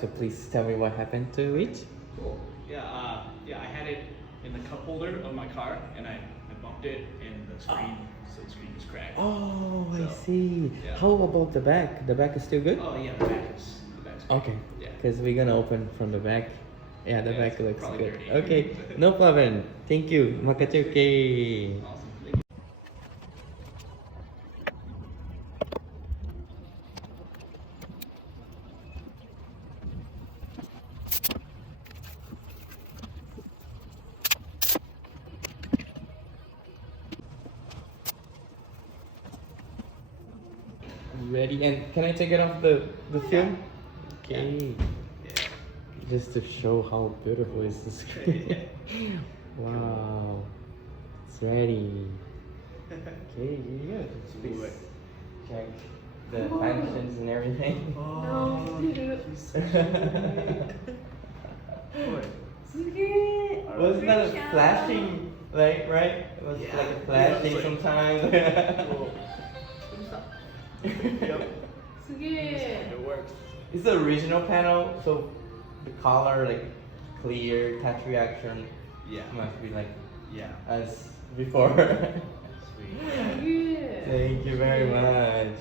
So please tell me what happened to it. Cool. Yeah, I had it in the cup holder of my car, and I bumped it, and the screen is cracked. Oh, I So, see. yeah. How about the back? The back is still good? Oh yeah, the back's great. Okay. Yeah. Because we're gonna open from the back. Yeah, the Yeah, back it's looks probably good. dirty. Okay, no problem. Thank you. Makachuke. Awesome. Thank you. Ready? And can I take it off the film? Yeah. Okay. Yeah. Just to show how beautiful is the screen. Wow. It's ready. Okay, good. Please check the functions and everything. Oh, No, so Wasn't that a flashing light, right? It was Yeah. like a flashing Yeah, it was like- sometimes. cool. Yep. すげえ It works. It's the original panel, so the color, like clear, touch reaction Yeah. must be like Yeah. as before. Sweet.すげえ Thank you very much.